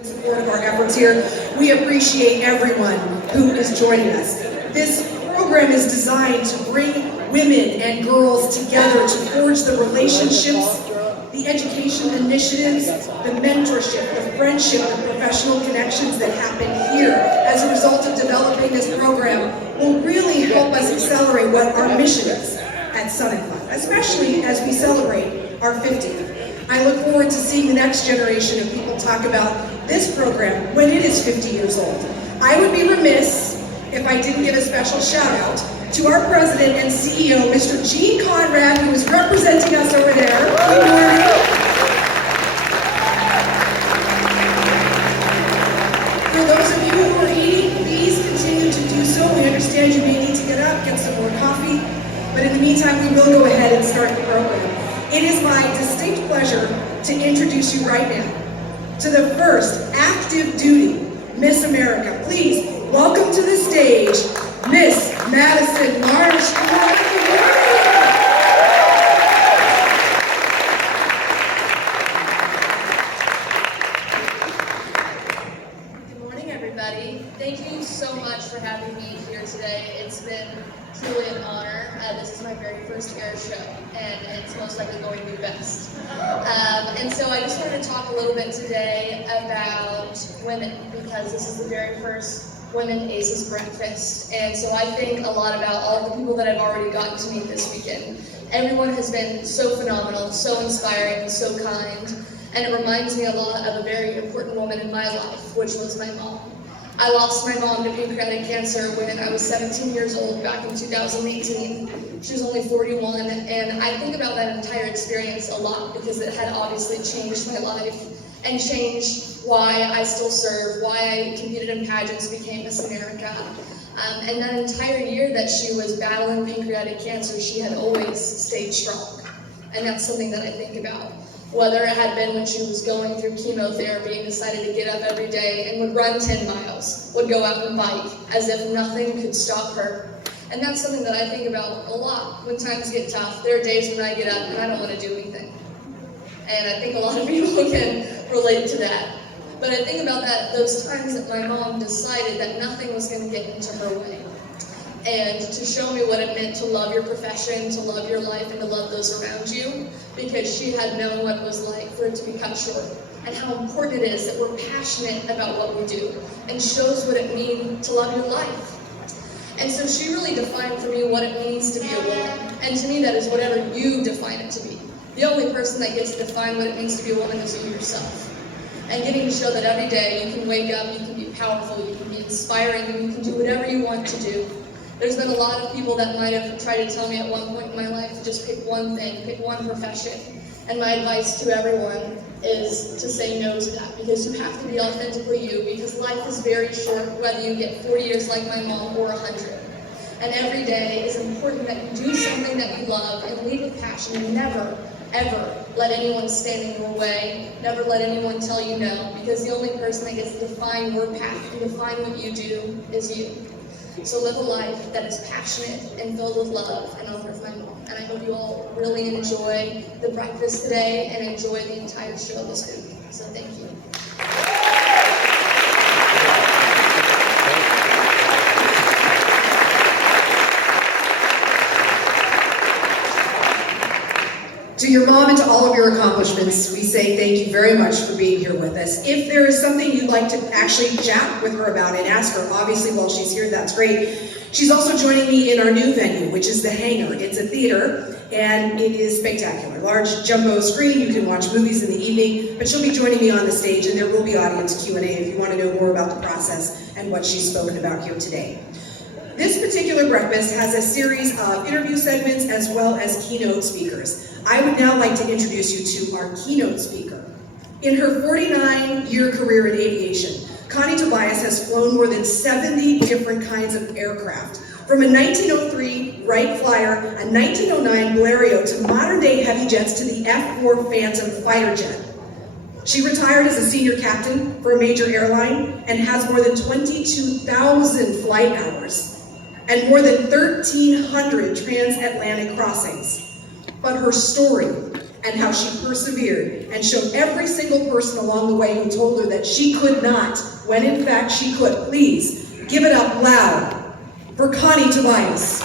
In support of our efforts here. We appreciate everyone who is joining us. This program is designed to bring women and girls together to forge the relationships, the education initiatives, the mentorship, the friendship, the professional connections that happen here as a result of developing this program will really help us accelerate what our mission is at Sun & Club, especially as we celebrate our 50th. I look forward to seeing the next generation of people talk about this program when it is 50 years old. I would be remiss if I didn't give a special shout out to our president and CEO, Mr. Gene Conrad, who is representing us over there. Good morning. For those of you who are eating, please continue to do so. We understand you may need to get up, get some more coffee, but in the meantime, we will go ahead and start the program. It is my distinct pleasure to introduce you right now to the first active duty Miss America. Please welcome to the stage, Miss Madison Marsh. Good morning, everybody. Thank you so much for having me here today. It's been truly an honor. This is my very first air show, and it's most likely going to be best. And so I just wanted to talk a little bit today about women, because this is the very first Women Aces Breakfast. And so I think a lot about all the people that I've already gotten to meet this weekend. Everyone has been so phenomenal, so inspiring, so kind, and it reminds me a lot of a very important woman in my life, which was my mom. I lost my mom to pancreatic cancer when I was 17 years old back in 2018. She was only 41, and I think about that entire experience a lot because it had obviously changed my life and changed why I still serve, why I competed in pageants, became Miss America. And that entire year that she was battling pancreatic cancer, she had always stayed strong. And that's something that I think about. Whether it had been when she was going through chemotherapy and decided to get up every day and would run 10 miles, would go out and bike, as if nothing could stop her. And that's something that I think about a lot when times get tough. There are days when I get up and I don't want to do anything. And I think a lot of people can relate to that. But I think about those times that my mom decided that nothing was going to get into her way. And to show me what it meant to love your profession, to love your life, and to love those around you, because she had known what it was like for it to be cut short, and how important it is that we're passionate about what we do, and shows what it means to love your life. And so she really defined for me what it means to be a woman, and to me that is whatever you define it to be. The only person that gets to define what it means to be a woman is you yourself. And getting to show that every day you can wake up, you can be powerful, you can be inspiring, and you can do whatever you want to do. There's been a lot of people that might have tried to tell me at one point in my life to just pick one thing, pick one profession. And my advice to everyone is to say no to that, because you have to be authentically you, because life is very short, whether you get 40 years like my mom or 100. And every day is important that you do something that you love and lead with passion, and never, ever let anyone stand in your way, never let anyone tell you no, because the only person that gets to define your path and define what you do is you. So live a life that is passionate and filled with love and honors my mom. And I hope you all really enjoy the breakfast today and enjoy the entire show this week. So thank you. To your mom and to all of your accomplishments, we say thank you very much for being here with us. If there is something you'd like to actually chat with her about and ask her, obviously while she's here, that's great. She's also joining me in our new venue, which is the Hangar. It's a theater, and it is spectacular. Large jumbo screen, you can watch movies in the evening, but she'll be joining me on the stage, and there will be audience Q&A if you want to know more about the process and what she's spoken about here today. This particular breakfast has a series of interview segments as well as keynote speakers. I would now like to introduce you to our keynote speaker. In her 49-year career in aviation, Connie Tobias has flown more than 70 different kinds of aircraft, from a 1903 Wright Flyer, a 1909 Blériot, to modern-day heavy jets to the F-4 Phantom fighter jet. She retired as a senior captain for a major airline and has more than 22,000 flight hours and more than 1,300 transatlantic crossings. But her story and how she persevered and showed every single person along the way who told her that she could not, when in fact she could. Please give it up loud for Connie Tobias.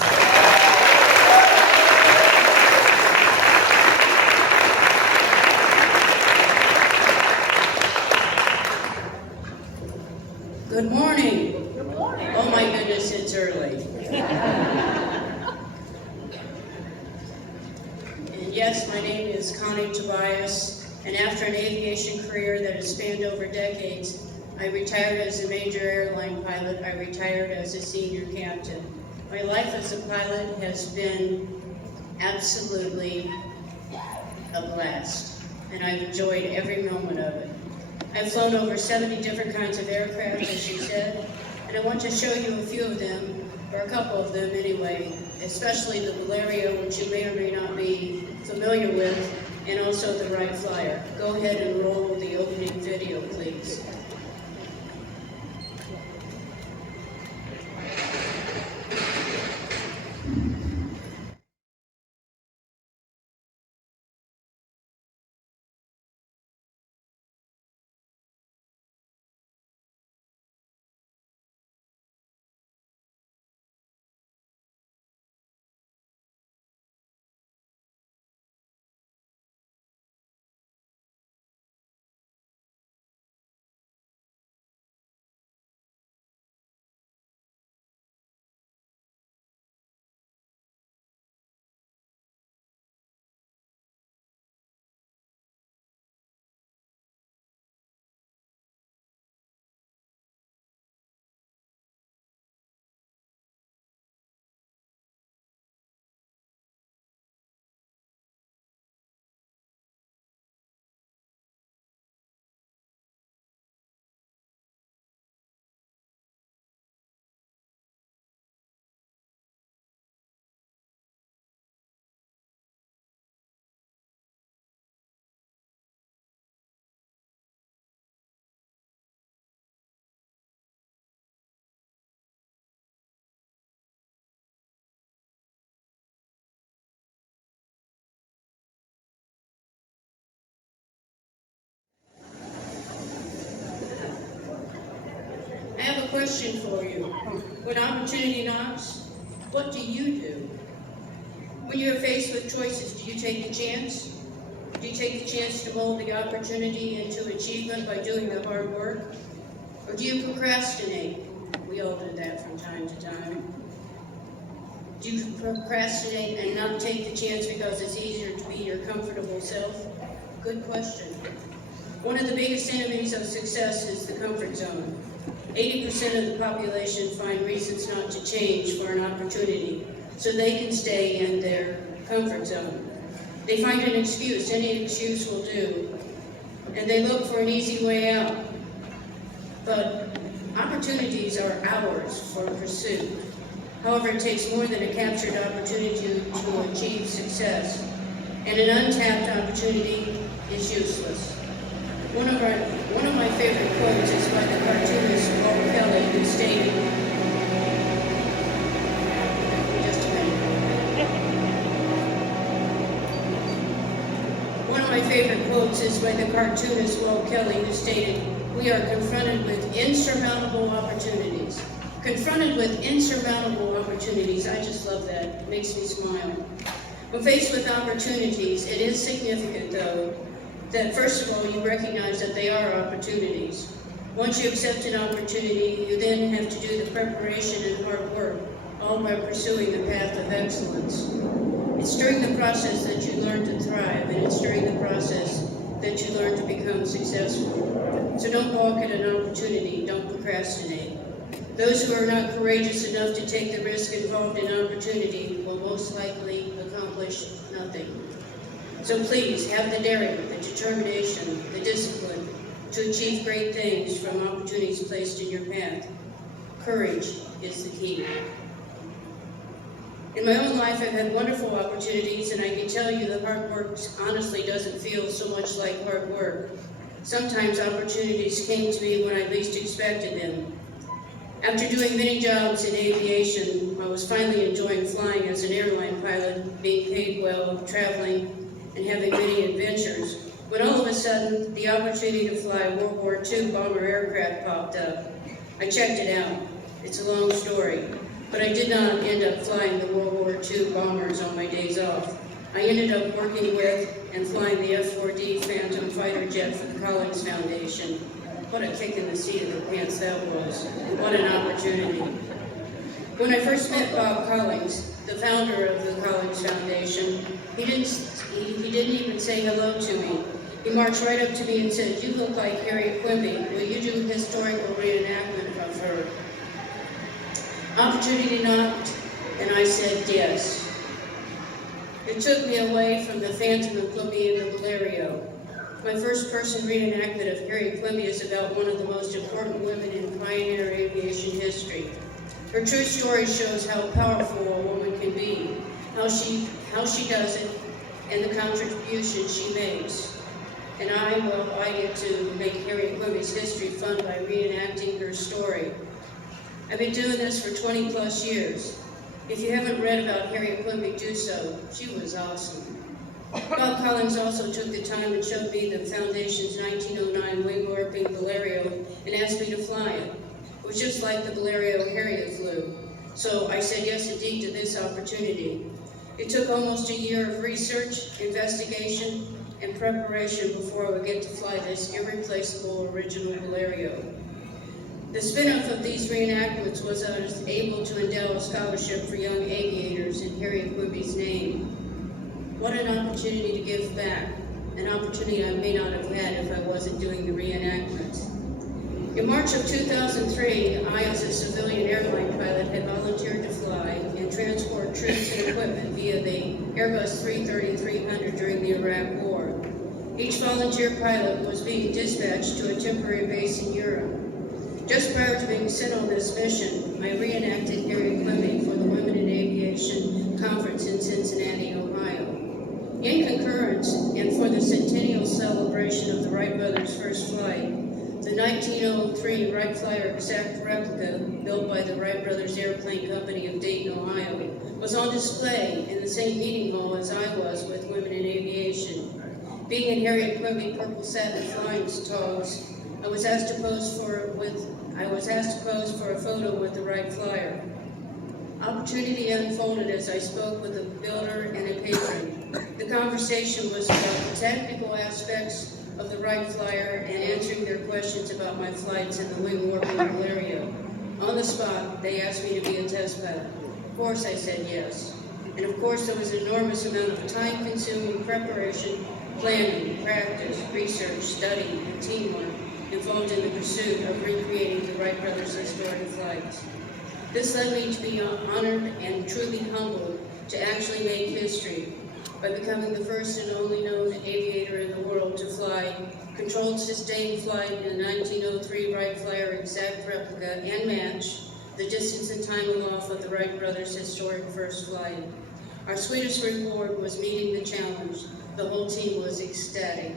Good morning. Good morning. Oh my goodness, it's early. And yes, my name is Connie Tobias, and after an aviation career that has spanned over decades, I retired as a major airline pilot. I retired as a senior captain. My life as a pilot has been absolutely a blast, and I've enjoyed every moment of it. I've flown over 70 different kinds of aircraft, as she said, and I want to show you a few of them, or a couple of them anyway, especially the Valerio, which you may or may not be familiar with, and also the Wright Flyer. Go ahead and roll the opening video, please. I have a question for you. When opportunity knocks, what do you do? When you're faced with choices, do you take the chance? Do you take the chance to mold the opportunity into achievement by doing the hard work? Or do you procrastinate? We all do that from time to time. Do you procrastinate and not take the chance because it's easier to be your comfortable self? Good question. One of the biggest enemies of success is the comfort zone. 80% of the population find reasons not to change for an opportunity, so they can stay in their comfort zone. They find an excuse, any excuse will do, and they look for an easy way out. But opportunities are ours for pursuit. However, it takes more than a captured opportunity to achieve success, and an untapped opportunity is useless. One of my favorite quotes is by the cartoonist Walt Kelly, who stated, just a minute. One of my favorite quotes is by the cartoonist Walt Kelly, who stated, "We are confronted with insurmountable opportunities." Confronted with insurmountable opportunities, I just love that. It makes me smile. When faced with opportunities, it is significant, though, that first of all, you recognize that they are opportunities. Once you accept an opportunity, you then have to do the preparation and hard work, all by pursuing the path of excellence. It's during the process that you learn to thrive, and it's during the process that you learn to become successful. So don't balk at an opportunity, don't procrastinate. Those who are not courageous enough to take the risk involved in opportunity will most likely accomplish nothing. So please, have the daring, the determination, the discipline to achieve great things from opportunities placed in your path. Courage is the key. In my own life, I've had wonderful opportunities, and I can tell you that hard work honestly doesn't feel so much like hard work. Sometimes opportunities came to me when I least expected them. After doing many jobs in aviation, I was finally enjoying flying as an airline pilot, being paid well, traveling, and having many adventures, when all of a sudden the opportunity to fly World War II bomber aircraft popped up. I checked it out. It's a long story, but I did not end up flying the World War II bombers on my days off. I ended up working with and flying the F-4D Phantom fighter jet for the Collins Foundation. What a kick in the seat of the pants that was. What an opportunity. When I first met Bob Collins, the founder of the Collins Foundation, he didn't even say hello to me. He marched right up to me and said, "You look like Harriet Quimby. Will you do historical reenactment of her?" Opportunity knocked, and I said yes. It took me away from the Phantom and put me in the Valerio. My first-person reenactment of Harriet Quimby is about one of the most important women in pioneer aviation history. Her true story shows how powerful a woman can be, how she does it, and the contribution she makes. And I get to make Harriet Quimby's history fun by reenacting her story. I've been doing this for 20 plus years. If you haven't read about Harriet Quimby, do so. She was awesome. Bob Collins also took the time and showed me the Foundation's 1909 wing warping Valerio and asked me to fly it. It was just like the Valerio Harriet flew. So I said yes indeed to this opportunity. It took almost a year of research, investigation, and preparation before I would get to fly this irreplaceable original Valerio. The spin-off of these reenactments was I was able to endow a scholarship for young aviators in Harriet Quimby's name. What an opportunity to give back, an opportunity I may not have had if I wasn't doing the reenactments. In March of 2003, I, as a civilian airline pilot, had volunteered to fly and transport troops and equipment via the Airbus 330-300 during the Iraq War. Each volunteer pilot was being dispatched to a temporary base in Europe. Just prior to being sent on this mission, I reenacted Harriet Quimby for the Women in Aviation Conference in Cincinnati, Ohio. In concurrence, and for the centennial celebration of the Wright brothers' first flight, the 1903 Wright Flyer exact replica, built by the Wright Brothers Airplane Company of Dayton, Ohio, was on display in the same meeting hall as I was with Women in Aviation. Being in Harriet Quimby purple satin flying togs, I was asked to pose for a photo with the Wright Flyer. Opportunity unfolded as I spoke with a builder and a patron. The conversation was about the technical aspects of the Wright Flyer and answering their questions about my flights in the wing warping Valerio. On the spot, they asked me to be a test pilot. Of course, I said yes. And of course, there was an enormous amount of time-consuming preparation, planning, practice, research, study, and teamwork involved in the pursuit of recreating the Wright brothers' historic flights. This led me to be honored and truly humbled to actually make history by becoming the first and only known aviator in the world to fly controlled sustained flight in a 1903 Wright Flyer exact replica and match the distance and time aloft of the Wright brothers' historic first flight. Our sweetest reward was meeting the challenge. The whole team was ecstatic.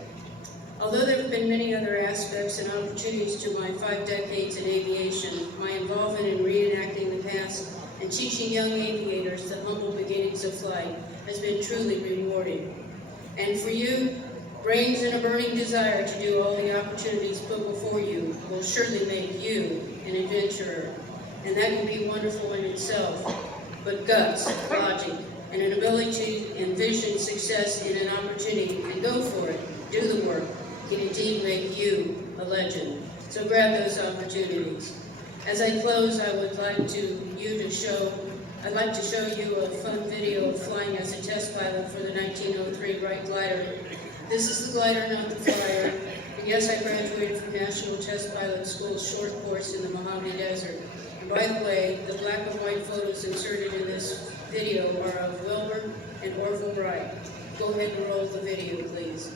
Although there have been many other aspects and opportunities to my 5 decades in aviation, my involvement in reenacting the past and teaching young aviators the humble beginnings of flight has been truly rewarding. And for you, brains and a burning desire to do all the opportunities put before you will surely make you an adventurer. And that can be wonderful in itself, but guts, logic, and an ability to envision success in an opportunity and go for it, do the work, can indeed make you a legend. So grab those opportunities. As I close, I'd like to show you a fun video of flying as a test pilot for the 1903 Wright glider. This is the glider, not the flyer. And yes, I graduated from National Test Pilot School's short course in the Mojave Desert. And by the way, the black and white photos inserted in this video are of Wilbur and Orville Wright. Go ahead and roll the video, please.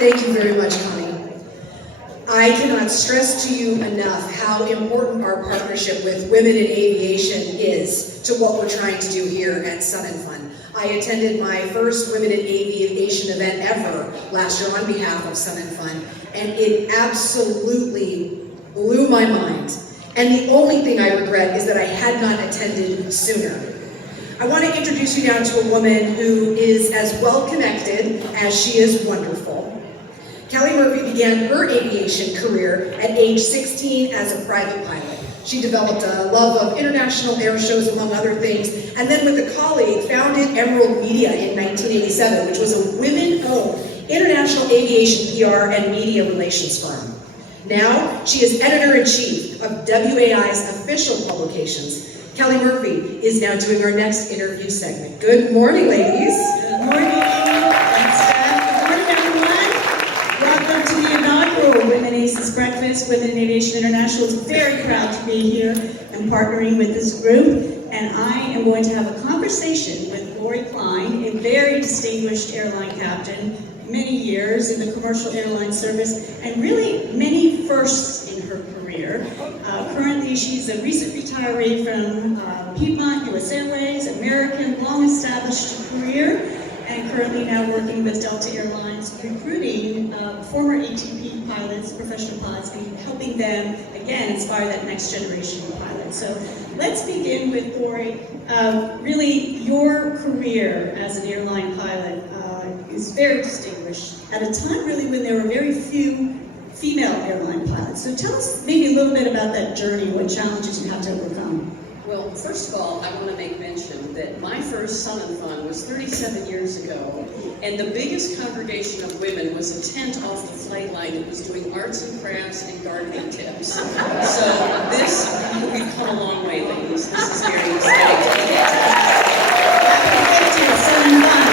Thank you very much, Connie. I cannot stress to you enough how important our partnership with Women in Aviation is to what we're trying to do here at Sun and Fun. I attended my first Women in Aviation event ever last year on behalf of Sun and Fun, and it absolutely blew my mind. And the only thing I regret is that I had not attended sooner. I want to introduce you now to a woman who is as well connected as she is wonderful. Kelly Murphy began her aviation career at age 16 as a private pilot. She developed a love of international air shows, among other things, and then with a colleague founded Emerald Media in 1987, which was a women-owned international aviation PR and media relations firm. Now, she is editor-in-chief of WAI's official publications. Kelly Murphy is now doing our next interview segment. Good morning, ladies. Good morning. Welcome to the inaugural Women Aces Breakfast. Women in Aviation International is very proud to be here and partnering with this group. And I am going to have a conversation with Lori Klein, a very distinguished airline captain, many years in the commercial airline service, and really many firsts in her career. Currently, she's a recent retiree from Piedmont, US Airways, American, long-established career, and currently now working with Delta Airlines, recruiting former ATP pilots, professional pilots, and helping them, again, inspire that next generation of pilots. So let's begin with Lori. Really, your career as an airline pilot is very distinguished at a time, really, when there were very few female airline pilots. So tell us maybe a little bit about that journey, what challenges you had to overcome. Well, first of all, I want to make mention that my first Sun and Fun was 37 years ago, and the biggest congregation of women was a tent off the flight line that was doing arts and crafts and gardening tips. So we've come a long way, ladies. This is very exciting. Sun and Fun.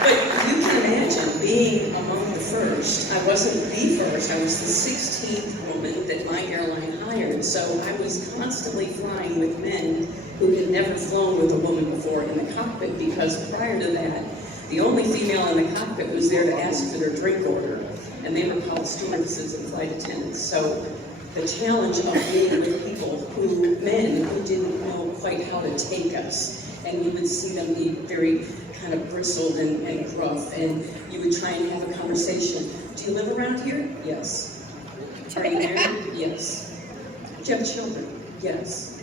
But you can imagine being among the first. I wasn't the first, I was the 16th woman that my airline hired. So I was constantly flying with men who had never flown with a woman before in the cockpit, because prior to that, the only female in the cockpit was there to ask for their drink order, and they were called stewardesses and flight attendants. So the challenge of being with people men who didn't know quite how to take us, and you would see them be very kind of bristled and gruff, and you would try and have a conversation. Do you live around here? Yes. Are you married? Yes. Do you have children? Yes.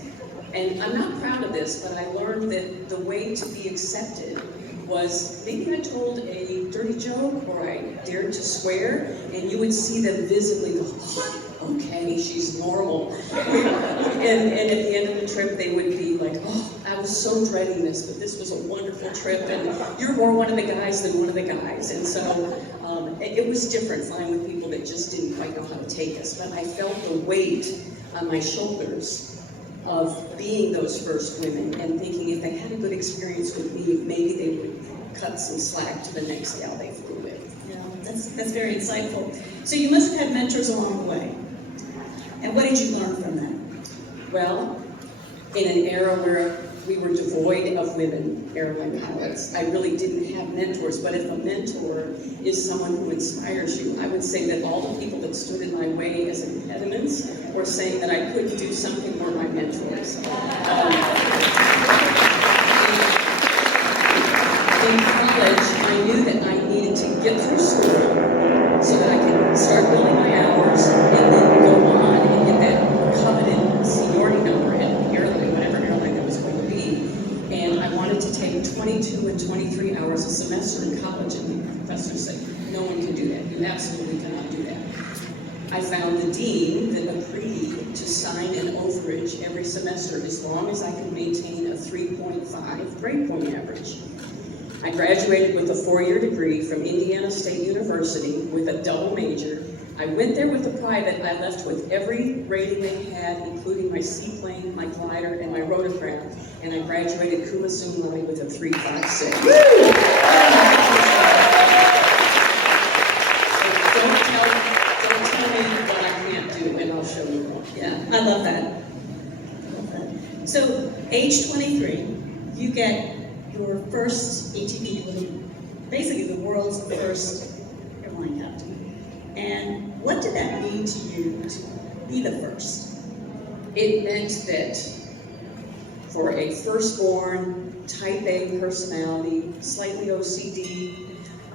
And I'm not proud of this, but I learned that the way to be accepted was maybe I told a dirty joke or I dared to swear, and you would see them visibly go, okay, she's normal. and at the end of the trip, they would be like, oh, I was so dreading this, but this was a wonderful trip, and you're more one of the guys than one of the guys. And so it was different flying with people that just didn't quite know how to take us, but I felt the weight on my shoulders of being those first women and thinking if they had a good experience with me, maybe they would cut some slack to the next gal they flew with. Yeah, that's very insightful. So you must have had mentors along the way. And what did you learn from them? Well, in an era where we were devoid of women airline pilots, I really didn't have mentors. But if a mentor is someone who inspires you, I would say that all the people that stood in my way as impediments or saying that I couldn't do something were my mentors. In college, I knew that I needed to get through school so that I could start building my hours and then go on and get that coveted seniority number at airline, whatever airline that was going to be. And I wanted to take 22 and 23 hours a semester in college, and the professor said, no one can do that. You absolutely cannot do that. I found the dean that agreed to sign an overage every semester as long as I could maintain a 3.5 grade point average. I graduated with a 4-year degree from Indiana State University with a double major. I went there with a private. I left with every rating they had, including my seaplane, my glider, and my rotorcraft, and I graduated cum laude with a 3.56. Don't tell me what I can't do, and I'll show you more. Yeah, I love that. I love that. So, age 23, you get your first ATP basically the world's first airline captain. And what did that mean to you to be the first? It meant that for a firstborn, type A personality, slightly OCD,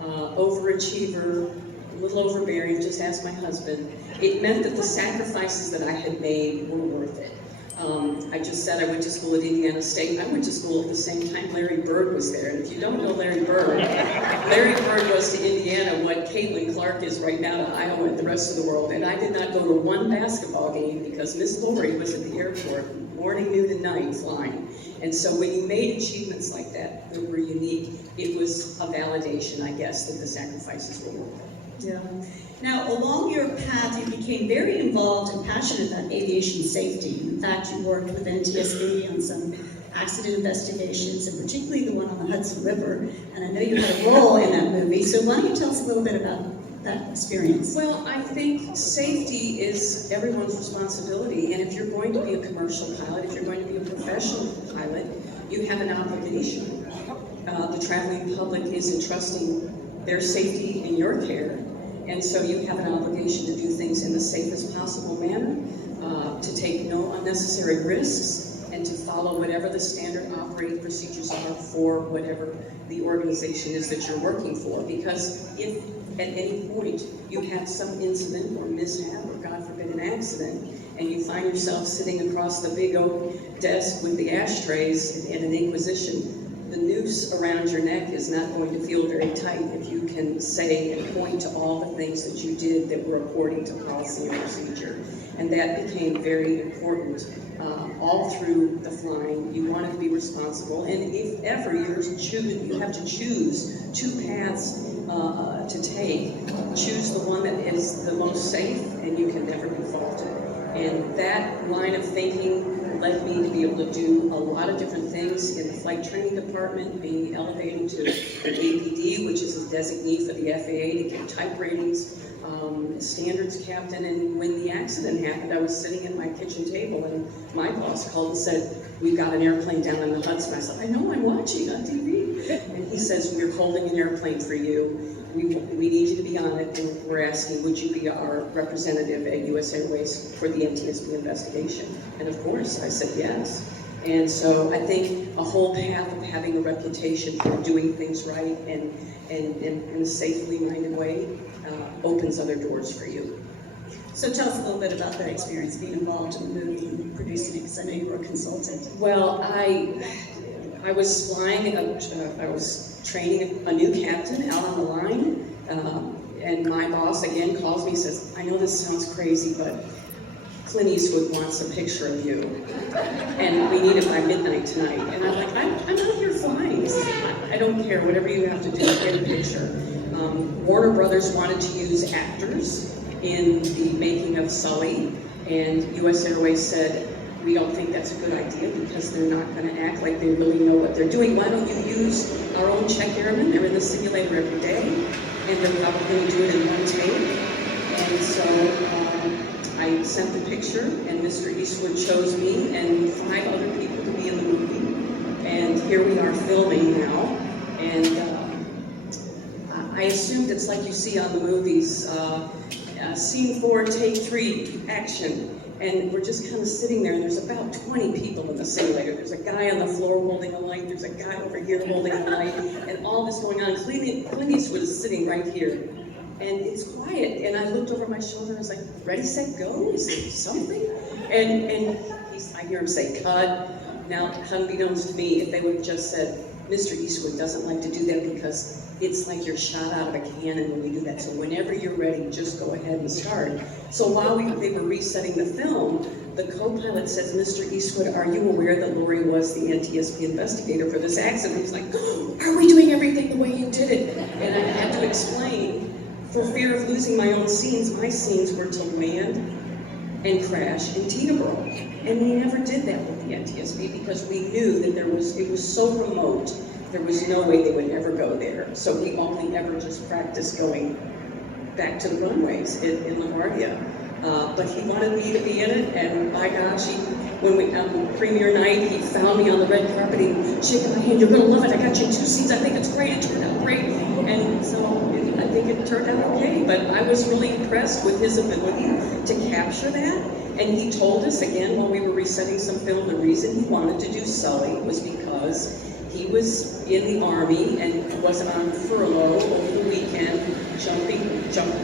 overachiever, a little overbearing, just ask my husband, it meant that the sacrifices that I had made were worth it. I just said I went to school at Indiana State. I went to school at the same time Larry Bird was there. And if you don't know Larry Bird was to Indiana what Caitlin Clark is right now to Iowa and the rest of the world. And I did not go to one basketball game because Miss Lori was at the airport morning, noon, and night flying. And so when you made achievements like that that were unique, it was a validation, I guess, that the sacrifices were worth it. Yeah. Now, along your path, you became very involved and passionate about aviation safety. In fact, you worked with NTSB on some accident investigations, and particularly the one on the Hudson River. And I know you had a role in that movie, so why don't you tell us a little bit about that experience? Well, I think safety is everyone's responsibility, and if you're going to be a commercial pilot, if you're going to be a professional pilot, you have an obligation. The traveling public is entrusting their safety in your care, and so you have an obligation to do things in the safest possible manner, to take no unnecessary risks, and to follow whatever the standard operating procedures are for whatever the organization is that you're working for. Because if at any point you have some incident or mishap or God forbid an accident, and you find yourself sitting across the big oak desk with the ashtrays in an inquisition, the noose around your neck is not going to feel very tight if you can say and point to all the things that you did that were according to policy and procedure. And that became very important all through the flying. You wanted to be responsible, and if ever you have to choose two paths to take, choose the one that is the most safe, and you can never be faulted. And that line of thinking led me to be able to do a lot of different things in the flight training department, being elevated to an APD, which is a designee for the FAA to give type ratings, standards captain. And when the accident happened, I was sitting at my kitchen table, and my boss called and said, "We've got an airplane down in the Hudson." I said, "I know, I'm watching on TV." And he says, "We're holding an airplane for you. We need you to be on it, and we're asking, would you be our representative at US Airways for the NTSB investigation?" And of course, I said yes. And so I think a whole path of having a reputation for doing things right and in a safely minded way opens other doors for you. So tell us a little bit about that experience, being involved in the movie and producing it, because I know you were a consultant. Well, I was flying, I was training a new captain out on the line, and my boss again calls me and says, "I know this sounds crazy, but Clint Eastwood wants a picture of you, and we need it by midnight tonight." And I'm like, I'm not here flying. He says, "I don't care, whatever you have to do, get a picture." Warner Brothers wanted to use actors in the making of Sully, and US Airways said, "We don't think that's a good idea because they're not going to act like they really know what they're doing. Why don't you use our own check airmen? They're in the simulator every day, and they're probably going to do it in one take." And so I sent the picture, and Mr. Eastwood chose me and 5 other people to be in the movie. And here we are filming now. And I assumed it's like you see on the movies, scene 4, take 3, action. And we're just kind of sitting there, and there's about 20 people in the simulator. There's a guy on the floor holding a light, there's a guy over here holding a light, and all this going on. Clint Eastwood is sitting right here. And it's quiet, and I looked over my shoulder, and I was like, "Ready, set, go? Is there something?" And I hear him say, "Cut." Now, unbeknownst to me, if they would have just said, "Mr. Eastwood doesn't like to do that because it's like you're shot out of a cannon when we do that. So whenever you're ready, just go ahead and start." So while they were resetting the film, the co-pilot says, "Mr. Eastwood, are you aware that Lori was the NTSB investigator for this accident?" He's like, "Oh, are we doing everything the way you did it?" And I had to explain, for fear of losing my own scenes, my scenes were to land and crash in Teterboro. And we never did that with the NTSB because we knew that it was so remote, there was no way they would ever go there. So we only ever just practiced going back to the runways in LaGuardia. But he wanted me to be in it, and by gosh, when we premiere night, he found me on the red carpet, he shaking my hand, "You're gonna love it, I got you 2 scenes, I think it's great, it turned out great." it turned out okay. But I was really impressed with his ability to capture that. And he told us again while we were resetting some film, the reason he wanted to do Sully was because he was in the Army and wasn't on furlough over the weekend,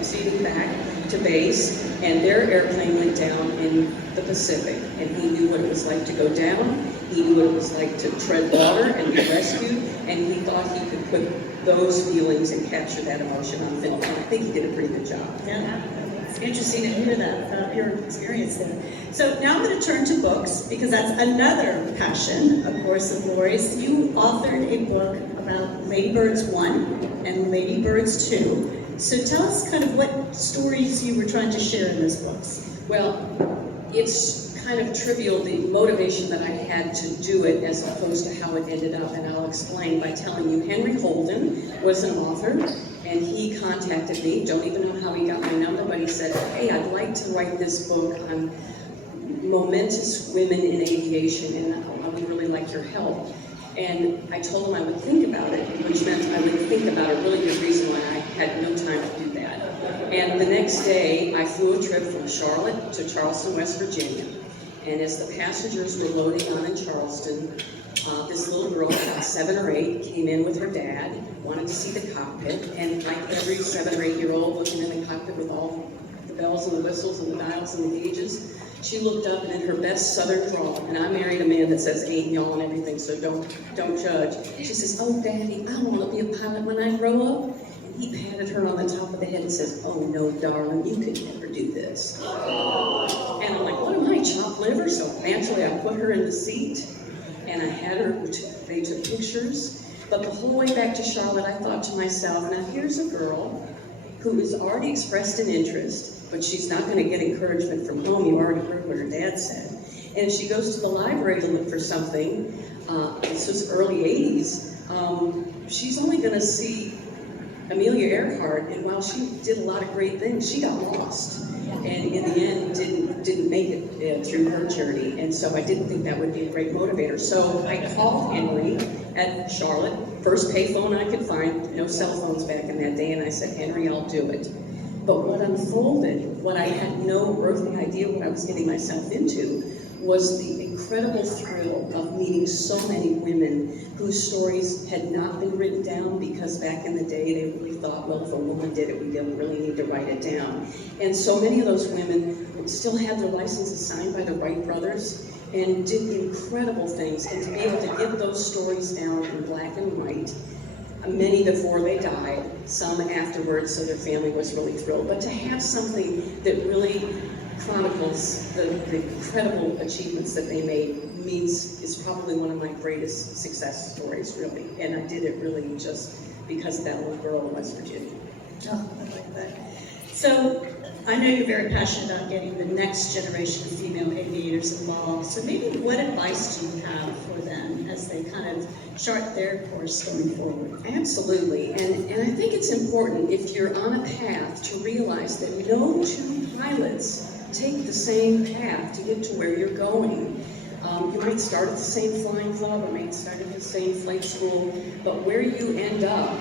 seating back to base, and their airplane went down in the Pacific. And he knew what it was like to go down. He knew what it was like to tread water and be rescued, and he thought he could put those feelings and capture that emotion on film. And I think he did a pretty good job. Yeah, it's interesting to hear that about your experience there. So now I'm going to turn to books, because that's another passion, of course, of Lori's. You authored a book about Ladybirds 1 and Ladybirds 2. So tell us kind of what stories you were trying to share in those books. Well, it's kind of trivial, the motivation that I had to do it as opposed to how it ended up, and I'll explain by telling you Henry Holden was an author, and he contacted me. Don't even know how he got my number, but he said, hey, I'd like to write this book on momentous women in aviation, and I would really like your help. And I told him I would think about it, which meant I would think about a really good reason why I had no time to do that. And the next day, I flew a trip from Charlotte to Charleston, West Virginia. And as the passengers were loading on in Charleston, this little girl, about 7 or 8, came in with her dad, wanted to see the cockpit, and like every 7 or 8-year-old looking in the cockpit with all the bells and the whistles and the dials and the gauges, she looked up and in her best southern drawl, and I married a man that says ain't y'all and everything, so don't judge. She says, oh, Daddy, I want to be a pilot when I grow up. And he patted her on the top of the head and says, oh, no, darling, you could never do this. And I'm like, what am I, chopped liver? So naturally, I put her in the seat, and I had her, they took pictures. But the whole way back to Charlotte, I thought to myself, now here's a girl who has already expressed an interest, but she's not going to get encouragement from home. You already heard what her dad said. And if she goes to the library to look for something, this was early 80s, she's only going to see Amelia Earhart, and while she did a lot of great things, she got lost. And in the end, didn't make it through her journey. And so I didn't think that would be a great motivator. So I called Henry at Charlotte, first payphone I could find, no cell phones back in that day, and I said, Henry, I'll do it. But what unfolded, what I had no earthly idea what I was getting myself into, was the incredible thrill of meeting so many women whose stories had not been written down, because back in the day they really thought, well, if a woman did it, we didn't really need to write it down. And so many of those women still had their licenses signed by the Wright brothers and did incredible things. And to be able to get those stories down in black and white, many before they died, some afterwards, so their family was really thrilled. But to have something that really chronicles the incredible achievements that they made is probably one of my greatest success stories, really. And I did it really just because of that little girl in West Virginia. Oh, I like that. So I know you're very passionate about getting the next generation of female aviators involved. So maybe what advice do you have for them as they kind of chart their course going forward? Absolutely, and I think it's important, if you're on a path, to realize that no two pilots take the same path to get to where you're going. You might start at the same flying club, or might start at the same flight school, but where you end up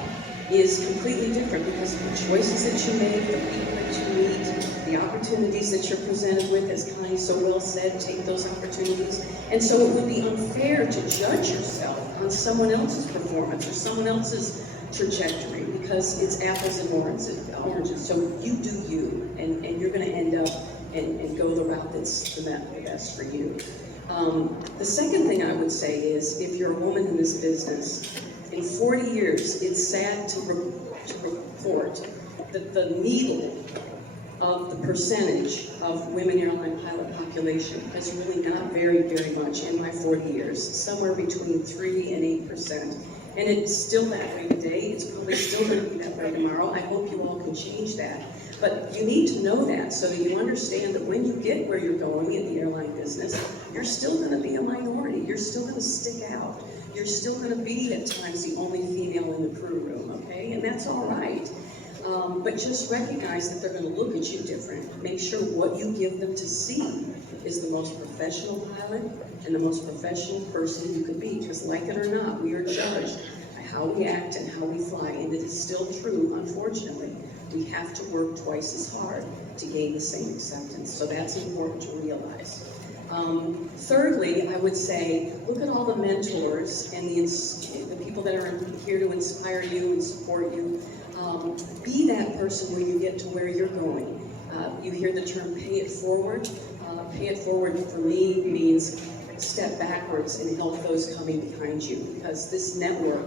is completely different because of the choices that you make, the people that you meet, the opportunities that you're presented with. As Connie so well said, take those opportunities. And so it would be unfair to judge yourself on someone else's performance or someone else's trajectory, because it's apples and oranges. So you do you, and you're going to end up and go the route that's the best for you. The second thing I would say is, if you're a woman in this business, in 40 years, it's sad to report that the needle of the percentage of women airline pilot population has really not varied very much in my 40 years, somewhere between 3 and 8%. And it's still that way today. It's probably still going to be that way tomorrow. I hope you all can change that. But you need to know that so that you understand that when you get where you're going in the airline business, you're still going to be a minority. You're still going to stick out. You're still going to be, at times, the only female in the crew room, okay? And that's all right. But just recognize that they're going to look at you different. Make sure what you give them to see is the most professional pilot and the most professional person you could be. Because like it or not, we are judged by how we act and how we fly. And it is still true, unfortunately, we have to work twice as hard to gain the same acceptance. So that's important to realize. Thirdly, I would say, look at all the mentors and the people that are here to inspire you and support you. Be that person when you get to where you're going. You hear the term pay it forward. Pay it forward for me means step backwards and help those coming behind you, because this network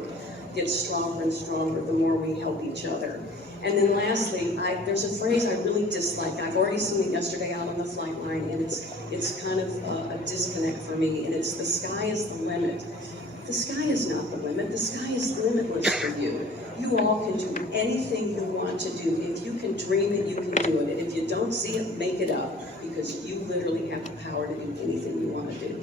gets stronger and stronger the more we help each other. And then lastly, there's a phrase I really dislike. I've already seen it yesterday out on the flight line, and it's kind of a disconnect for me, and it's the sky is the limit. The sky is not the limit. The sky is limitless for you. You all can do anything you want to do. If you can dream it, you can do it. And if you don't see it, make it up, because you literally have the power to do anything you want to do.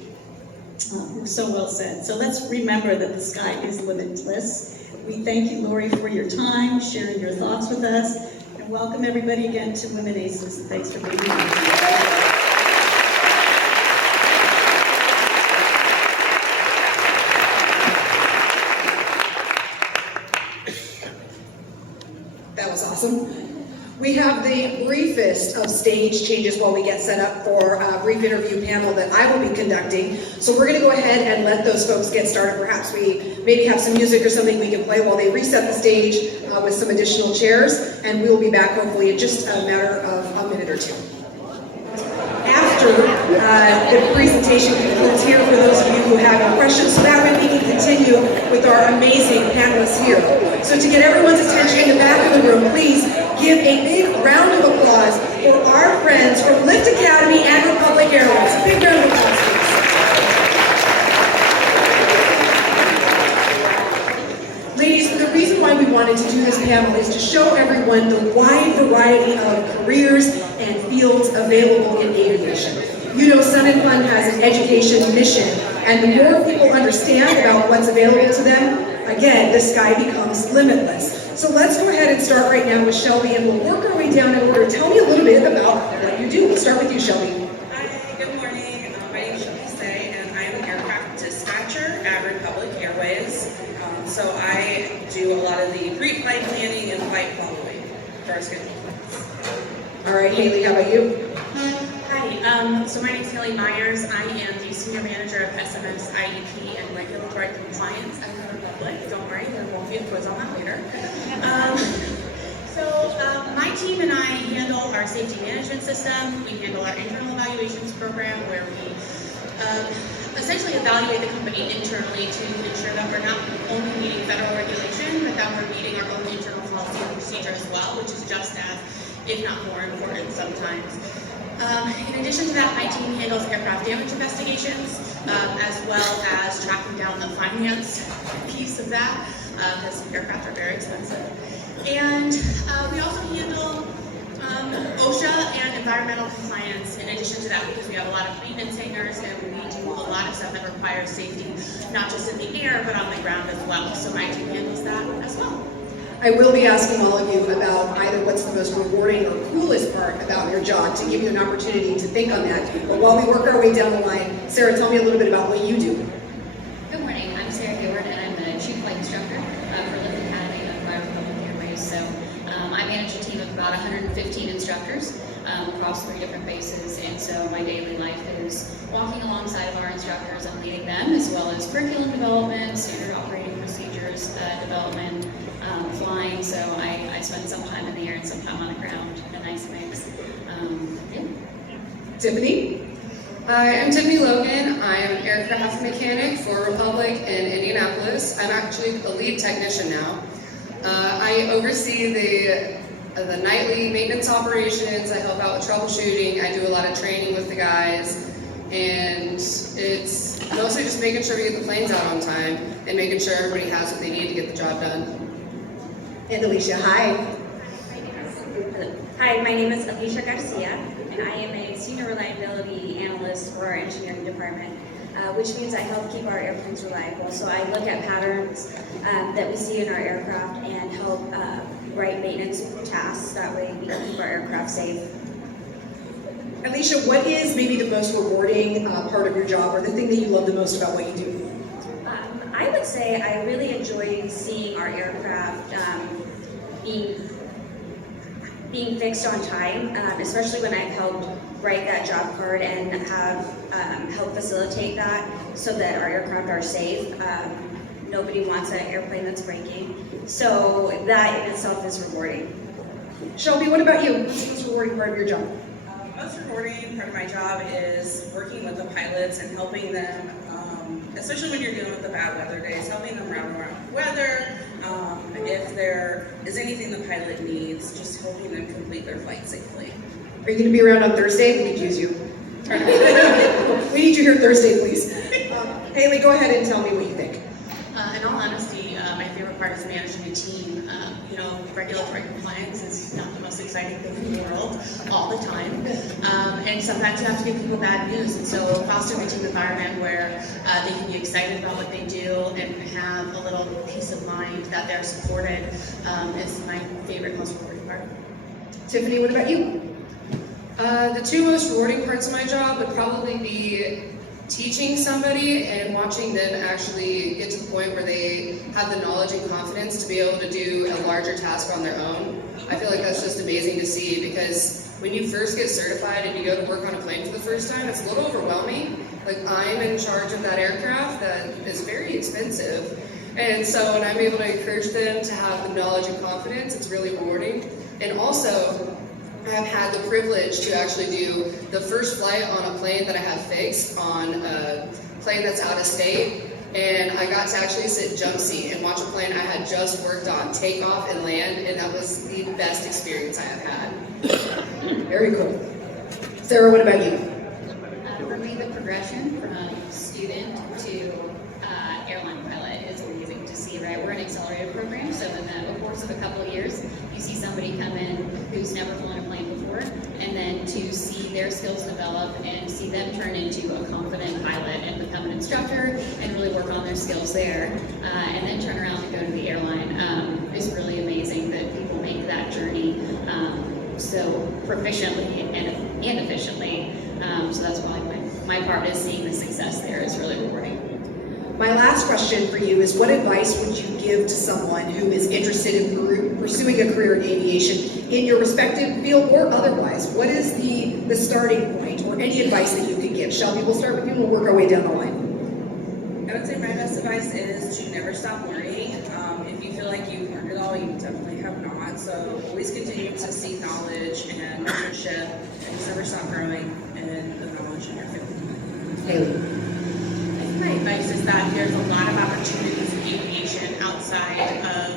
So well said. So let's remember that the sky is limitless. We thank you, Lori, for your time, sharing your thoughts with us, and welcome everybody again to Women Aces. Thanks for being here. That was awesome. We have the briefest of stage changes while we get set up for a brief interview panel that I will be conducting. So we're going to go ahead and let those folks get started. Perhaps we maybe have some music or something we can play while they reset the stage with some additional chairs, and we will be back hopefully in just a matter of a minute or two. After the presentation concludes here, for those of you who have any questions, so that way we can continue with our amazing panelists here. So to get everyone's attention in the back of the room, please give a big round of applause for our friends from Lift Academy and Republic Airways. A big round of applause, please. Ladies, the reason why we wanted to do this panel is to show everyone the wide variety of careers and fields available in aviation. You know, Sun and Fun has an education mission, and the more people understand about what's available to them, again, the sky becomes limitless. So let's go ahead and start right now with Shelby, and we'll work our way down in order. Tell me a little bit about what you do. We'll start with you, Shelby. Hi, good morning. My name is Shelby Say, and I am an aircraft dispatcher at Republic Airways. So I do a lot of the pre-flight planning and flight following for our schedule. All right, Haley, how about you? Hi, so my name is Haley Myers. I am the Senior Manager of SMS, IEP, and Regulatory Compliance at Republic. Don't worry, there won't be a quiz on that later. My team and I handle our safety management system. We handle our internal evaluations program, where we essentially evaluate the company internally to ensure that we're not only meeting federal regulation, but that we're meeting our own internal policy and procedure as well, which is just as, if not more important sometimes. In addition to that, my team handles aircraft damage investigations, as well as tracking down the finance piece of that, because aircraft are very expensive. And we also handle OSHA and environmental compliance in addition to that, because we have a lot of maintenance hangars and we do a lot of stuff that requires safety, not just in the air, but on the ground as well. So my team handles that as well. I will be asking all of you about either what's the most rewarding or coolest part about your job, to give you an opportunity to think on that. But while we work our way down the line, Sarah, tell me a little bit about what you do. Good morning, I'm Sarah Hayward, and I'm the Chief Flight Instructor for Lift Academy of Republic Airways. So I manage a team of about 115 instructors across 3 different bases, and so my daily life is walking alongside of our instructors and leading them, as well as curriculum development, standard operating procedures development, flying. So I spend some time in the air and some time on the ground, a nice mix. Yeah. Tiffany? Hi, I'm Tiffany Logan. I'm an aircraft mechanic for Republic in Indianapolis. I'm actually a lead technician now. I oversee the nightly maintenance operations. I help out with troubleshooting. I do a lot of training with the guys, and it's mostly just making sure we get the planes out on time and making sure everybody has what they need to get the job done. And Alicia, hi. Hi, my name is Alicia Garcia, and I am a Senior Reliability Analyst for our Engineering Department, which means I help keep our airplanes reliable. So I look at patterns that we see in our aircraft and help write maintenance tasks. That way we can keep our aircraft safe. Alicia, what is maybe the most rewarding part of your job, or the thing that you love the most about what you do? I would say I really enjoy seeing our aircraft being being fixed on time, especially when I've helped write that job card and have helped facilitate that so that our aircraft are safe. Nobody wants an airplane that's breaking. So that in itself is rewarding. Shelby, what about you? What's the most rewarding part of your job? Most rewarding part of my job is working with the pilots and helping them, especially when you're dealing with the bad weather days, helping them round around weather. If there is anything the pilot needs, just helping them complete their flight safely. Are you going to be around on Thursday? We could use you. We need you here Thursday, please. Haley, go ahead and tell me what you think. In all honesty, my favorite part is managing a team. Regulatory compliance is not the most exciting thing in the world all the time. And sometimes you have to give people bad news. And so fostering a team environment where they can be excited about what they do and have a little peace of mind that they're supported is my favorite, most rewarding part. Tiffany, what about you? The two most rewarding parts of my job would probably be teaching somebody and watching them actually get to the point where they have the knowledge and confidence to be able to do a larger task on their own. I feel like that's just amazing to see, because when you first get certified and you go to work on a plane for the first time, it's a little overwhelming. Like, I'm in charge of that aircraft that is very expensive. And so when I'm able to encourage them to have the knowledge and confidence, it's really rewarding. And also, I have had the privilege to actually do the first flight on a plane that I have fixed on a plane that's out of state. And I got to actually sit jump seat and watch a plane I had just worked on take off and land, and that was the best experience I have had. Very cool. Sarah, what about you? For me, the progression from student to airline pilot is amazing to see, right? We're an accelerated program, so in the course of a couple of years, you see somebody come in who's never flown a plane before, and then to see their skills develop and see them turn into a confident pilot and become an instructor and really work on their skills there, and then turn around and go to the airline is really amazing that people make that journey so proficiently and efficiently. So that's why my part is seeing the success there is really rewarding. My last question for you is, what advice would you give to someone who is interested in pursuing a career in aviation in your respective field or otherwise? What is the starting point, or any advice that you could give? Shelby, we'll start with you and we'll work our way down the line. I would say my best advice is to never stop learning. If you feel like you've learned it all, you definitely have not. So always continue to seek knowledge and mentorship, and just never stop growing in the knowledge in your field. Haley. My advice is that there's a lot of opportunities in aviation outside of,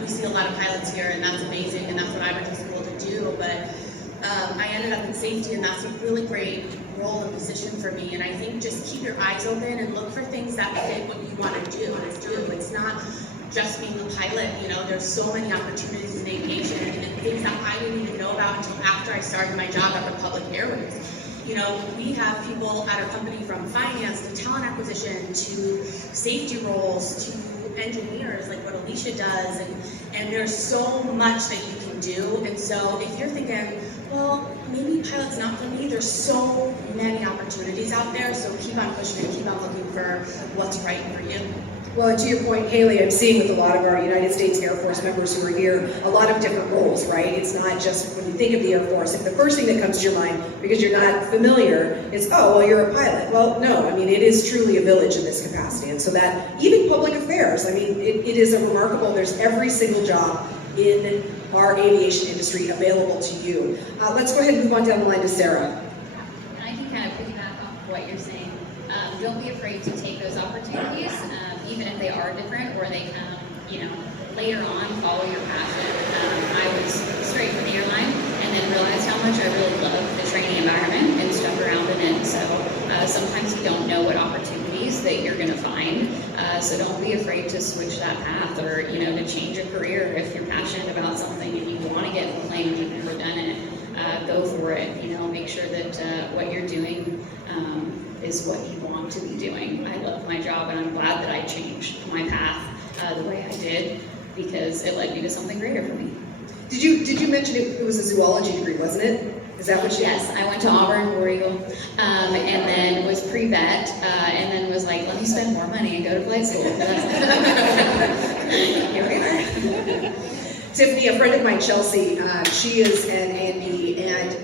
we see a lot of pilots here, and that's amazing, and that's what I went to school to do, but I ended up in safety, and that's a really great role and position for me, and I think just keep your eyes open and look for things that fit what you want to do. It's not just being a pilot, there's so many opportunities in aviation, and things that I didn't even know about until after I started my job at Republic Airways. We have people at our company from finance to talent acquisition to safety roles to engineers, like what Alicia does, and there's so much that you can do. And so if you're thinking, well, maybe pilot's not for me, there's so many opportunities out there, so keep on pushing and keep on looking for what's right for you. Well, and to your point, Haley, I'm seeing with a lot of our United States Air Force members who are here, a lot of different roles, right? It's not just when you think of the Air Force, if the first thing that comes to your mind, because you're not familiar, is, oh, well, you're a pilot. Well, no, it is truly a village in this capacity. And so that, even public affairs, it is a remarkable, there's every single job in our aviation industry available to you. Let's go ahead and move on down the line to Sarah. And I can kind of piggyback off of what you're saying. Don't be afraid to take those opportunities, even if they are different or they come, later on, follow your passion. I was straight from the airline and then realized how much I really love the training environment and stuck around in it. So sometimes you don't know what opportunities that you're going to find. So don't be afraid to switch that path or, to change your career. If you're passionate about something and you want to get in the plane and you've never done it, go for it. Make sure that what you're doing is what you want to be doing. I love my job, and I'm glad that I changed my path the way I did, because it led me to something greater for me. Did you mention it was a zoology degree, wasn't it? Is that what you? Yes, I went to Auburn, War Eagle, and then was pre-vet, and then was like, let me spend more money and go to flight school. Here we are. Tiffany, a friend of mine, Chelsea, she is an A&P, and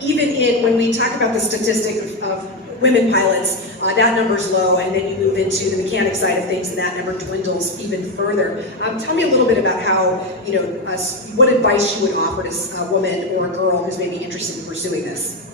even when we talk about the statistic of women pilots, that number's low, and then you move into the mechanic side of things, and that number dwindles even further. Tell me a little bit about how, what advice you would offer to a woman or a girl who's maybe interested in pursuing this.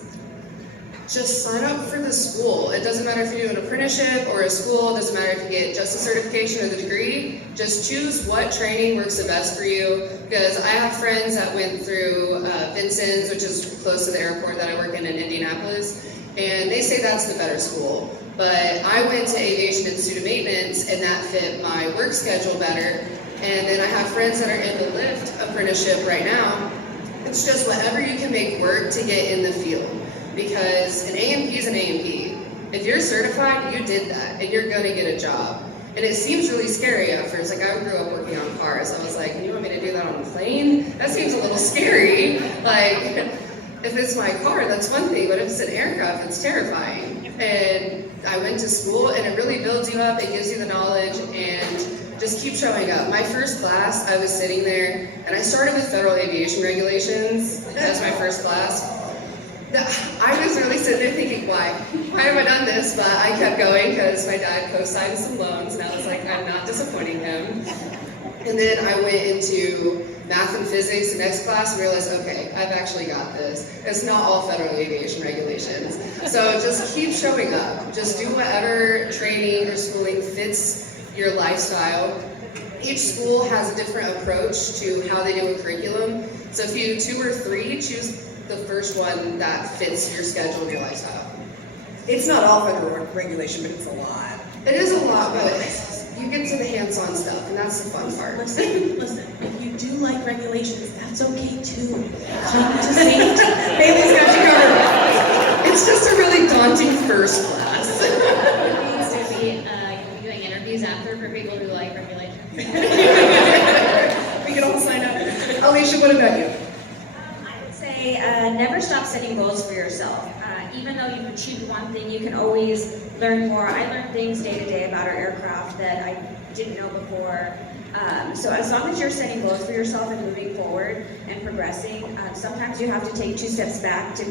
Just sign up for the school. It doesn't matter if you do an apprenticeship or a school, it doesn't matter if you get just a certification or the degree. Just choose what training works the best for you. Because I have friends that went through Vincent's, which is close to the airport that I work in Indianapolis, and they say that's the better school. But I went to aviation and student maintenance, and that fit my work schedule better. And then I have friends that are in the lift apprenticeship right now. It's just whatever you can make work to get in the field. Because an A&P is an A&P. If you're certified, you did that, and you're gonna get a job. And it seems really scary at first. Like, I grew up working on cars. I was like, you want me to do that on a plane? That seems a little scary. Like, if it's my car, that's one thing, but if it's an aircraft, it's terrifying. And I went to school, and it really builds you up, it gives you the knowledge, and just keep showing up. My first class, I was sitting there, and I started with federal aviation regulations as my first class. I was really sitting there thinking, why have I done this? But I kept going because my dad co-signed some loans, and I was like, I'm not disappointing him. And then I went into math and physics the next class and realized, okay, I've actually got this. It's not all federal aviation regulations. So just keep showing up. Just do whatever training or schooling fits your lifestyle. Each school has a different approach to how they do a curriculum. So if you 2 or 3, choose the first one that fits your schedule and your lifestyle. It's not all federal regulation, but it's a lot. It is a lot, but you get to the hands-on stuff, and that's the fun part. Listen, if you do like regulations, that's okay too. Come to safety. Bailey's got you covered. It's just a really daunting first class. You'll be doing interviews after for people who like regulations. We can all sign up. Alicia, what about you? Never stop setting goals for yourself. Even though you've achieved one thing, you can always learn more. I learn things day to day about our aircraft that I didn't know before. So as long as you're setting goals for yourself and moving forward and progressing, sometimes you have to take 2 steps back to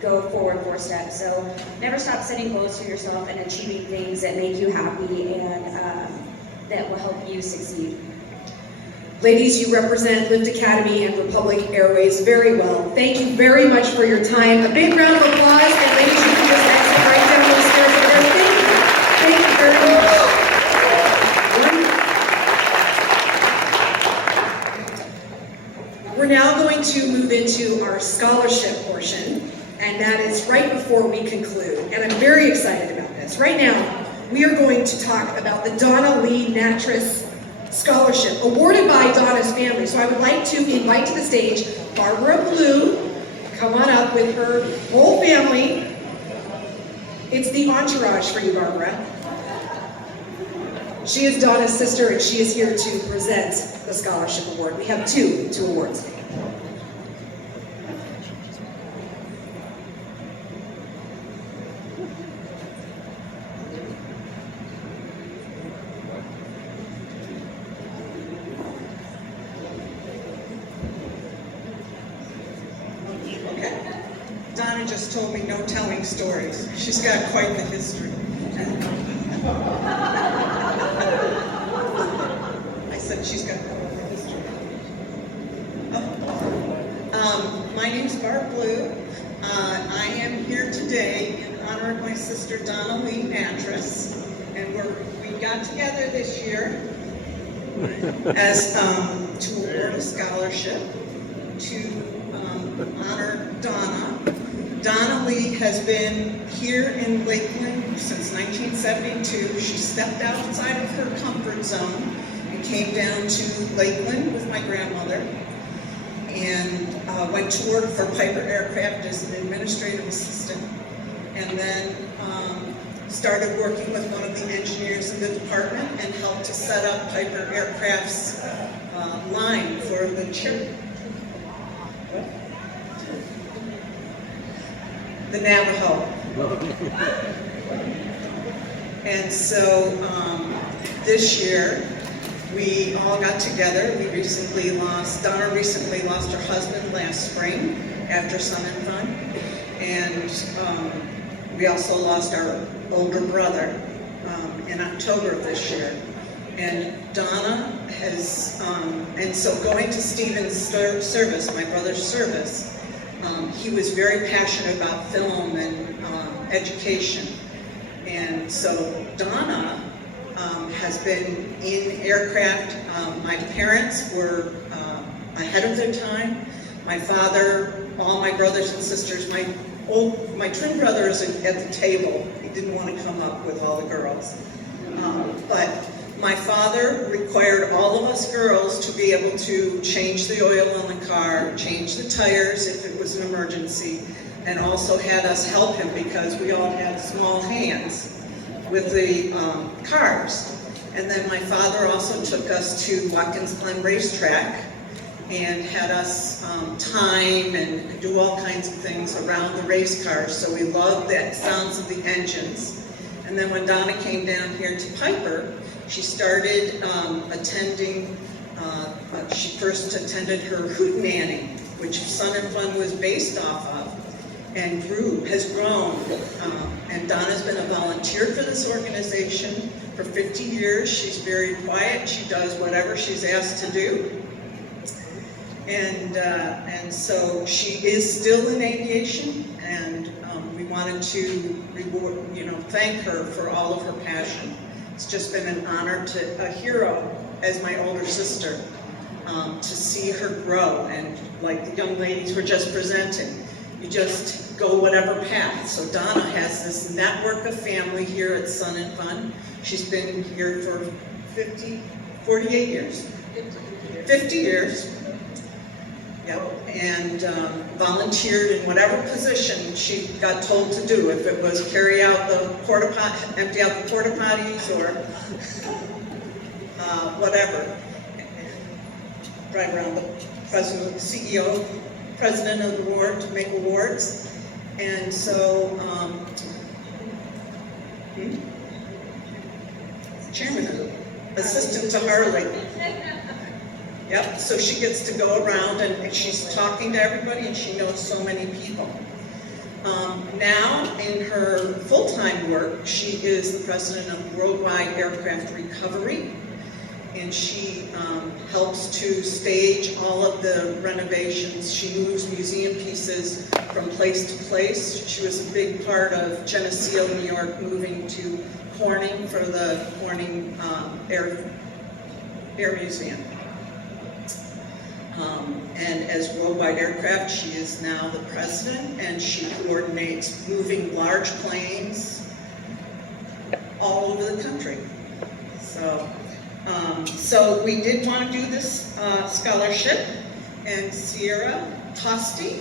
go forward 4 steps. So never stop setting goals for yourself and achieving things that make you happy and that will help you succeed. Ladies, you represent Lift Academy and Republic Airways very well. Thank you very much for your time. A big round of applause, and ladies, you can just exit right down those stairs over there. Thank you very much. We're now going to move into our scholarship portion, and that is right before we conclude. And I'm very excited about this. Right now, we are going to talk about the Donna Lee Natras Scholarship, awarded by Donna's family. So I would like to invite to the stage Barbara Blue. Come on up with her whole family. It's the entourage for you, Barbara. She is Donna's sister, and she is here to present the scholarship award. We have two awards. Donna just told me no telling stories. She's got quite the history. I said she's got quite the history. My name's Barb Blue. I am here today in honor of my sister Donna Lee Natras, and we got together this year as to award a scholarship to honor Donna. Donna Lee has been here in Lakeland since 1972. She stepped outside of her comfort zone and came down to Lakeland with my grandmother and went to work for Piper Aircraft as an administrative assistant, and then started working with one of the engineers in the department and helped to set up Piper Aircraft's line for the Navajo. And so this year, we all got together. Donna recently lost her husband last spring after Sun and Fun. And we also lost our older brother in October of this year. And Donna has, and so going to Stephen's service, my brother's service, he was very passionate about film and education. And so Donna has been in aircraft. My parents were ahead of their time. My father, all my brothers and sisters, my twin brother is at the table. He didn't want to come up with all the girls. But my father required all of us girls to be able to change the oil on the car, change the tires if it was an emergency, and also had us help him because we all had small hands with the cars. And then my father also took us to Watkins Glen Racetrack and had us time and do all kinds of things around the race cars. So we loved the sounds of the engines. And then when Donna came down here to Piper, she started attending, she first attended her hootenanny, which Sun and Fun was based off of, and has grown. And Donna's been a volunteer for this organization for 50 years. She's very quiet. She does whatever she's asked to do. And so she is still in aviation, and we wanted to reward, thank her for all of her passion. It's just been an honor a hero as my older sister, to see her grow. And like the young ladies were just presenting, you just go whatever path. So Donna has this network of family here at Sun and Fun. She's been here for 48 years. 50 years. Yep, and volunteered in whatever position she got told to do. If it was carry out the empty out the porta potties, or whatever. Drive around the president, CEO, president of the board to make awards, and so chairman, assistant to Harley. Yep, so she gets to go around and she's talking to everybody, and she knows so many people. Now, in her full-time work, she is the president of Worldwide Aircraft Recovery, and she helps to stage all of the renovations. She moves museum pieces from place to place. She was a big part of Geneseo, New York, moving to Corning for the Corning Air Museum. And as Worldwide Aircraft, she is now the president, and she coordinates moving large planes all over the country. So we did want to do this scholarship, and Sierra Tosti,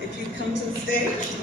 if you'd come to the stage.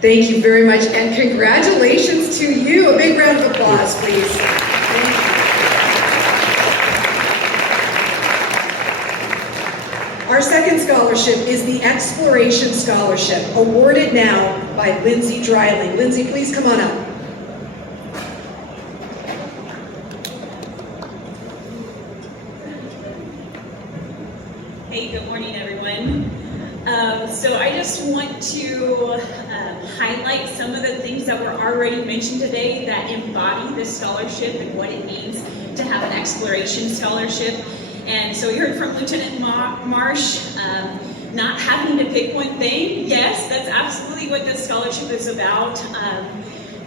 Thank you very much, and congratulations to you. A big round of applause, please. Our second scholarship is the Exploration Scholarship, awarded now by Lindsay Dryling. Lindsay, please come on up. Hey, good morning, everyone. So I just want to highlight some of the things that were already mentioned today that embody this scholarship and what it means to have an exploration scholarship. And so we heard from Lieutenant Marsh, not having to pick one thing. Yes, that's absolutely what this scholarship is about.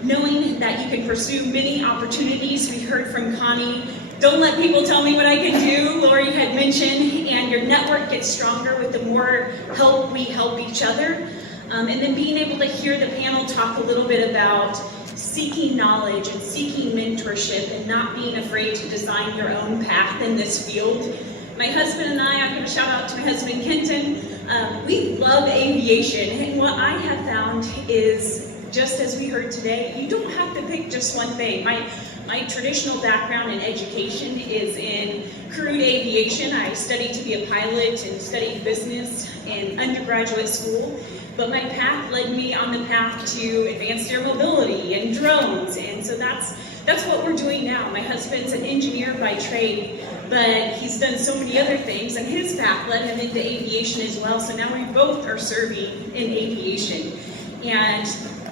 Knowing that you can pursue many opportunities. We heard from Connie, don't let people tell me what I can do, Lori had mentioned, and your network gets stronger with the more help we help each other. And then being able to hear the panel talk a little bit about seeking knowledge and seeking mentorship and not being afraid to design your own path in this field. My husband and I'm going to shout out to my husband Kenton, we love aviation, and what I have found is, just as we heard today, you don't have to pick just one thing. My traditional background in education is in crewed aviation. I studied to be a pilot and studied business in undergraduate school. But my path led me on the path to advanced air mobility and drones. And so that's what we're doing now. My husband's an engineer by trade, but he's done so many other things, and his path led him into aviation as well. So now we both are serving in aviation. And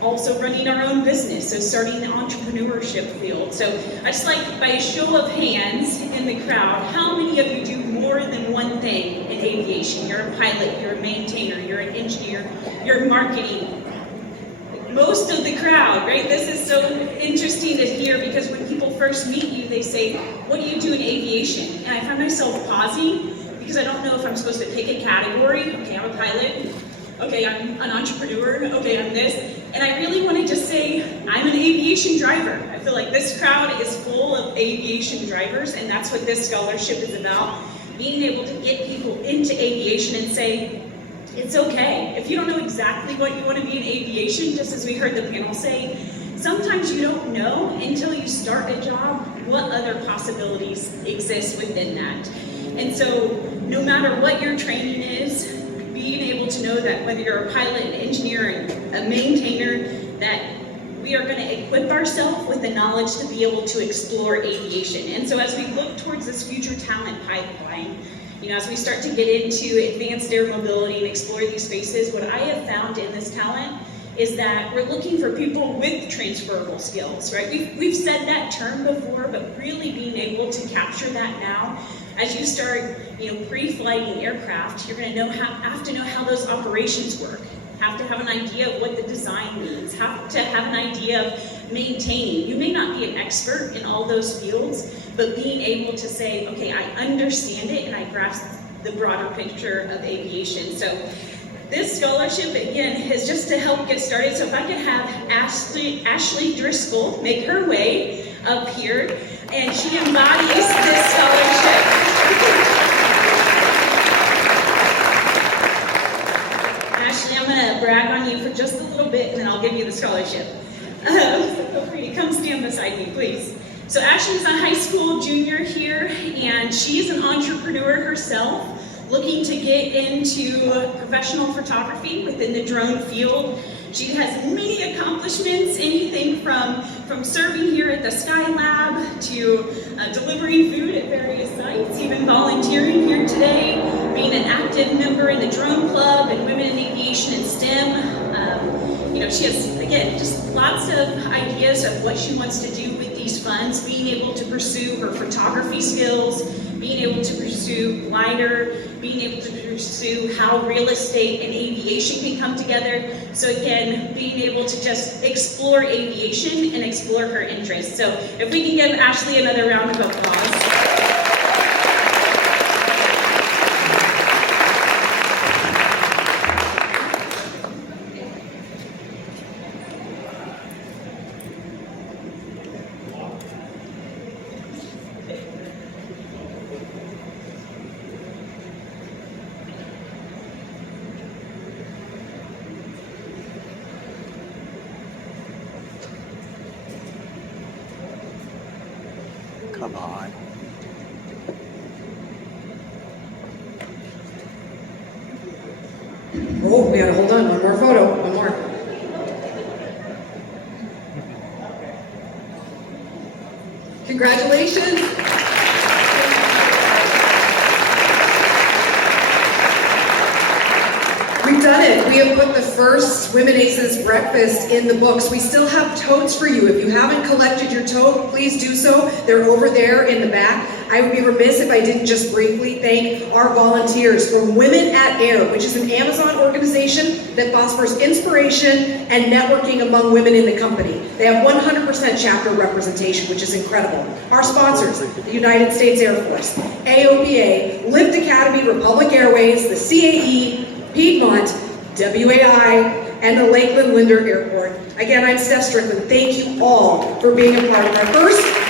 also running our own business, so starting the entrepreneurship field. So I just like, by a show of hands in the crowd, how many of you do more than one thing in aviation? You're a pilot, you're a maintainer, you're an engineer, you're marketing. Most of the crowd, right? This is so interesting to hear, because when people first meet you, they say, what do you do in aviation? And I find myself pausing, because I don't know if I'm supposed to pick a category. Okay, I'm a pilot. Okay, I'm an entrepreneur. Okay, I'm this. And I really want to just say, I'm an aviation driver. I feel like this crowd is full of aviation drivers, and that's what this scholarship is about. Being able to get people into aviation and say, it's okay. If you don't know exactly what you want to be in aviation, just as we heard the panel say, sometimes you don't know until you start a job what other possibilities exist within that. And so no matter what your training is, being able to know that whether you're a pilot, an engineer, and a maintainer, that we are going to equip ourselves with the knowledge to be able to explore aviation. And so as we look towards this future talent pipeline, as we start to get into advanced air mobility and explore these spaces, what I have found in this talent is that we're looking for people with transferable skills, right? We've said that term before, but really being able to capture that now. As you start, pre-flighting aircraft, you're going to have to know how those operations work. Have to have an idea of what the design means. Have to have an idea of maintaining. You may not be an expert in all those fields, but being able to say, okay, I understand it and I grasp the broader picture of aviation. So this scholarship, again, is just to help get started. So if I could have Ashley Driscoll make her way up here, and she embodies this scholarship. Ashley, I'm going to brag on you for just a little bit, and then I'll give you the scholarship. So feel free to come stand beside me, please. So Ashley's a high school junior here, and she's an entrepreneur herself, looking to get into professional photography within the drone field. She has many accomplishments, anything from serving here at the Sky Lab to delivering food at various sites, even volunteering here today, being an active member in the Drone Club and Women in Aviation and STEM. She has, again, just lots of ideas of what she wants to do with these funds, being able to pursue her photography skills, being able to pursue glider, being able to pursue how real estate and aviation can come together. So again, being able to just explore aviation and explore her interests. So if we can give Ashley another round of applause. Come on. Oh, we gotta hold on, one more photo, one more. Congratulations. We've done it. We have put the first Women Aces breakfast in the books. We still have totes for you. If you haven't collected your tote, please do so. They're over there in the back. I would be remiss if I didn't just briefly thank our volunteers from Women at Air, which is an Amazon organization that fosters inspiration and networking among women in the company. They have 100% chapter representation, which is incredible. Our sponsors, the United States Air Force, AOPA, Lift Academy, Republic Airways, the CAE, Piedmont, WAI, and the Lakeland Linder Airport. Again, I'm Steph Strickland. Thank you all for being a part of our first